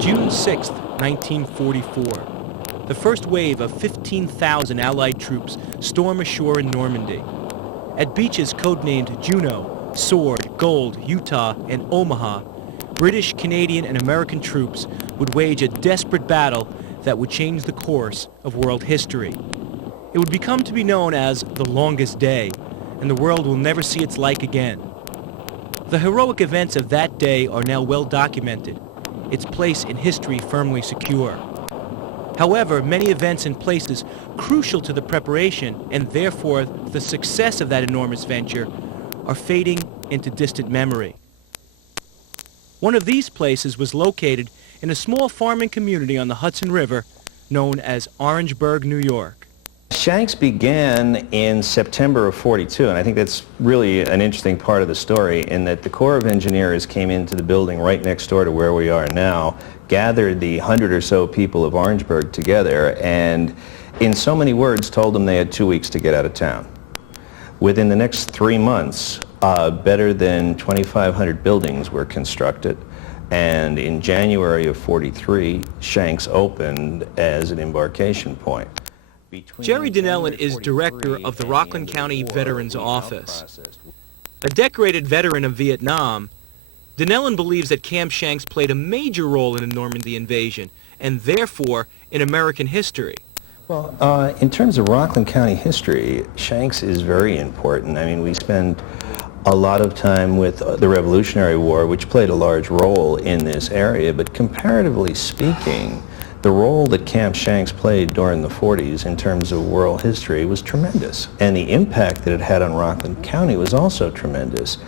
June 6, 1944. The first wave of 15,000 Allied troops storm ashore in Normandy. At beaches codenamed Juno, Sword, Gold, Utah, and Omaha, British, Canadian, and American troops would wage a desperate battle that would change the course of world history. It would become to be known as the longest day, and the world will never see its like again. The heroic events of that day are now well documented, its place in history firmly secure. However, many events and places crucial to the preparation and therefore the success of that enormous venture are fading into distant memory. One of these places was located in a small farming community on the Hudson River known as Orangeburg, New York. Shanks began in September of '42, and I think that's really an interesting part of the story in that the Corps of Engineers came into the building right next door to where we are now, gathered the 100 or so people of Orangeburg together, and in so many words told them they had 2 weeks to get out of town. Within the next 3 months, better than 2,500 buildings were constructed, and in January of '43, Shanks opened as an embarkation point. Jerry Dinellen is director of the Rockland County Veterans Office. A decorated veteran of Vietnam, Dinellen believes that Camp Shanks played a major role in the Normandy invasion and therefore in American history. Well, in terms of Rockland County history, Shanks is very important. I mean, we spend a lot of time with the Revolutionary War, which played a large role in this area, but comparatively speaking, the role that Camp Shanks played during the 40s in terms of world history was tremendous, and the impact that it had on Rockland County was also tremendous.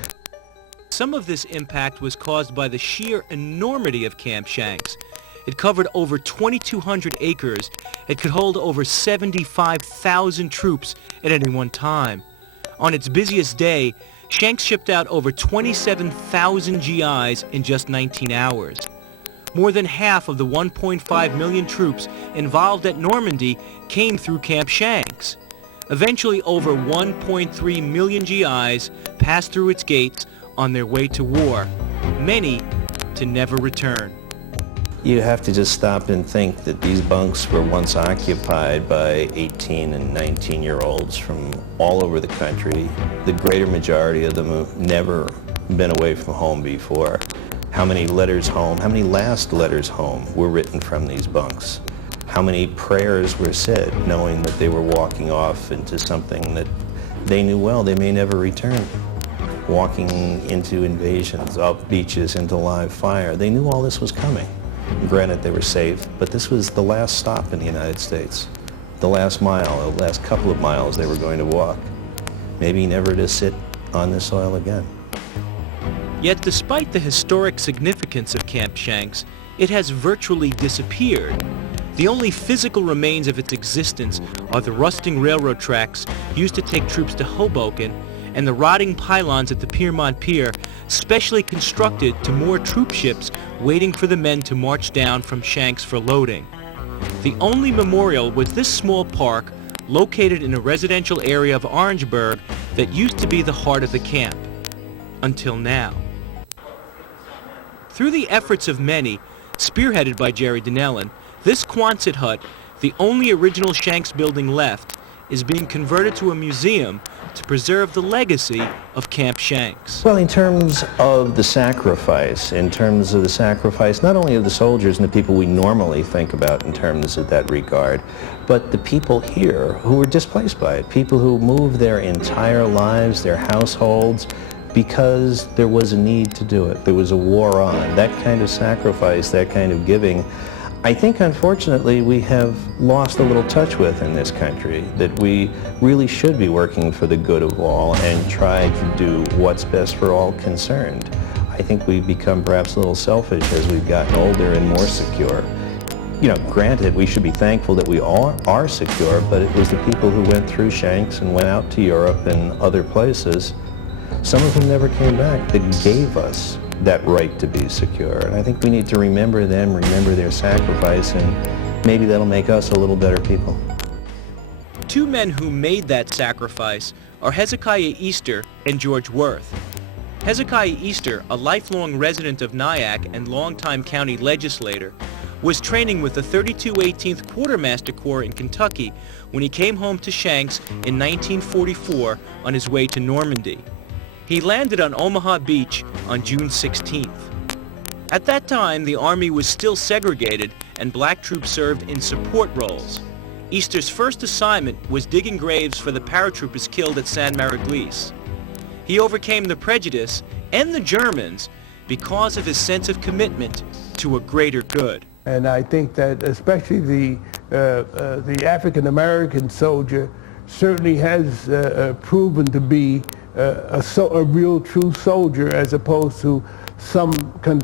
Some of this impact was caused by the sheer enormity of Camp Shanks. It covered over 2,200 acres. It could hold over 75,000 troops at any one time. On its busiest day, Shanks shipped out over 27,000 GIs in just 19 hours. More than half of the 1.5 million troops involved at Normandy came through Camp Shanks. Eventually, over 1.3 million GIs passed through its gates on their way to war, many to never return. You have to just stop and think that these bunks were once occupied by 18 and 19-year-olds from all over the country. The greater majority of them have never been away from home before. How many letters home, how many last letters home were written from these bunks? How many prayers were said knowing that they were walking off into something that they knew well they may never return? Walking into invasions, off beaches, into live fire. They knew all this was coming. Granted, they were safe, but this was the last stop in the United States. The last mile, the last couple of miles they were going to walk. Maybe never to sit on this soil again. Yet despite the historic significance of Camp Shanks, it has virtually disappeared. The only physical remains of its existence are the rusting railroad tracks used to take troops to Hoboken and the rotting pylons at the Piermont Pier, specially constructed to moor troop ships waiting for the men to march down from Shanks for loading. The only memorial was this small park located in a residential area of Orangeburg that used to be the heart of the camp. Until now. Through the efforts of many, spearheaded by Jerry Dinellen, this Quonset hut, the only original Shanks building left, is being converted to a museum to preserve the legacy of Camp Shanks. Well, in terms of the sacrifice, not only of the soldiers and the people we normally think about in terms of that regard, but the people here who were displaced by it, people who moved their entire lives, their households, because there was a need to do it. There was a war on. That kind of sacrifice, that kind of giving, I think unfortunately we have lost a little touch with in this country, that we really should be working for the good of all and try to do what's best for all concerned. I think we've become perhaps a little selfish as we've gotten older and more secure. You know, granted, we should be thankful that we are secure, but it was the people who went through Shanks and went out to Europe and other places, some of them never came back, that gave us that right to be secure. And I think we need to remember them, remember their sacrifice, and maybe that'll make us a little better people. Two men who made that sacrifice are Hezekiah Easter and George Worth. Hezekiah Easter, a lifelong resident of Nyack and longtime county legislator, was training with the 3218th Quartermaster Corps in Kentucky when he came home to Shanks in 1944 on his way to Normandy. He landed on Omaha Beach on June 16th. At that time, the Army was still segregated and black troops served in support roles. Easter's first assignment was digging graves for the paratroopers killed at San Mariglis. He overcame the prejudice and the Germans because of his sense of commitment to a greater good. And I think that especially the African-American soldier certainly has proven to be a real true soldier, as opposed to some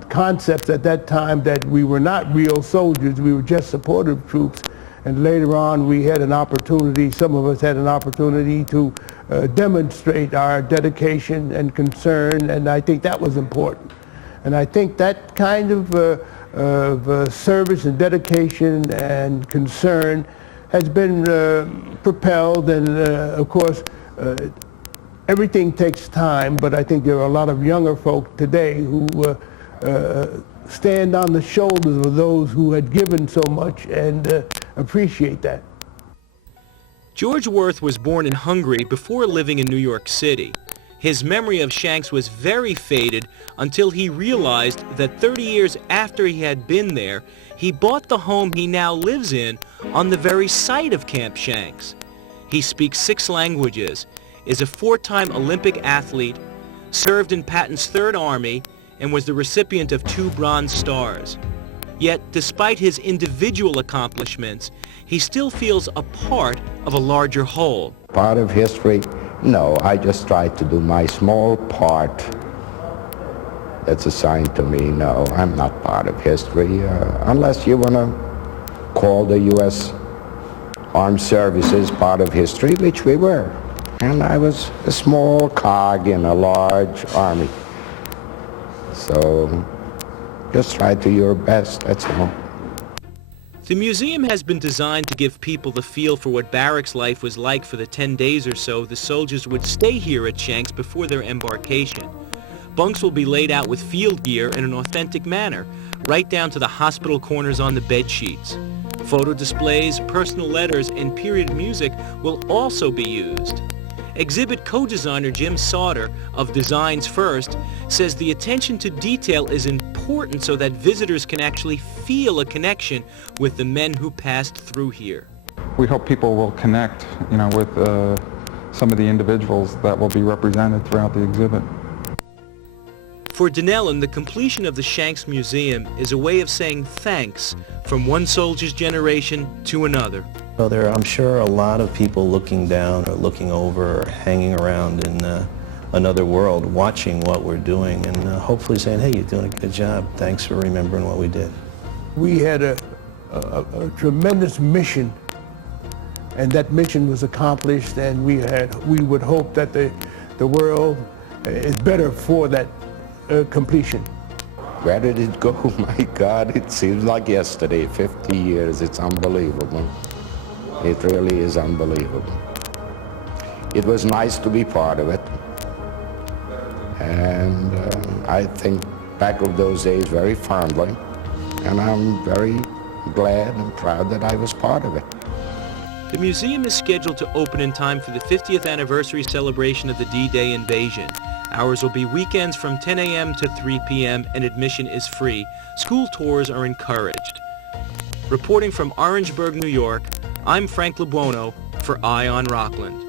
concepts at that time that we were not real soldiers, we were just supportive troops. And later on we had an opportunity, some of us had an opportunity to demonstrate our dedication and concern, and I think that was important. And I think that kind of service and dedication and concern has been propelled, and of course everything takes time, but I think there are a lot of younger folk today who stand on the shoulders of those who had given so much and appreciate that. George Worth was born in Hungary before living in New York City. His memory of Shanks was very faded until he realized that 30 years after he had been there, he bought the home he now lives in on the very site of Camp Shanks. He speaks 6 languages, is a 4-time Olympic athlete, served in Patton's Third Army, and was the recipient of 2 Bronze Stars. Yet, despite his individual accomplishments, he still feels a part of a larger whole. Part of history? No, I just try to do my small part that's assigned to me. No, I'm not part of history, unless you want to call the U.S. Armed Services part of history, which we were. And I was a small cog in a large army. So just try to do your best, that's all. The museum has been designed to give people the feel for what barracks life was like for the 10 days or so the soldiers would stay here at Shanks before their embarkation. Bunks will be laid out with field gear in an authentic manner, right down to the hospital corners on the bed sheets. Photo displays, personal letters, and period music will also be used. Exhibit co-designer Jim Sauter of Designs First says the attention to detail is important so that visitors can actually feel a connection with the men who passed through here. We hope people will connect, with some of the individuals that will be represented throughout the exhibit. For Dinellen, the completion of the Shanks Museum is a way of saying thanks from one soldier's generation to another. Well, there are, I'm sure, a lot of people looking down or looking over or hanging around in another world watching what we're doing and hopefully saying, hey, you're doing a good job. Thanks for remembering what we did. We had a tremendous mission, and that mission was accomplished, and we would hope that the world is better for that completion. Where did it go? My God, it seems like yesterday, 50 years, it's unbelievable. It really is unbelievable. It was nice to be part of it. And I think back of those days very fondly. And I'm very glad and proud that I was part of it. The museum is scheduled to open in time for the 50th anniversary celebration of the D-Day invasion. Hours will be weekends from 10 a.m. to 3 p.m. and admission is free. School tours are encouraged. Reporting from Orangeburg, New York, I'm Frank LeBuono for Eye on Rockland.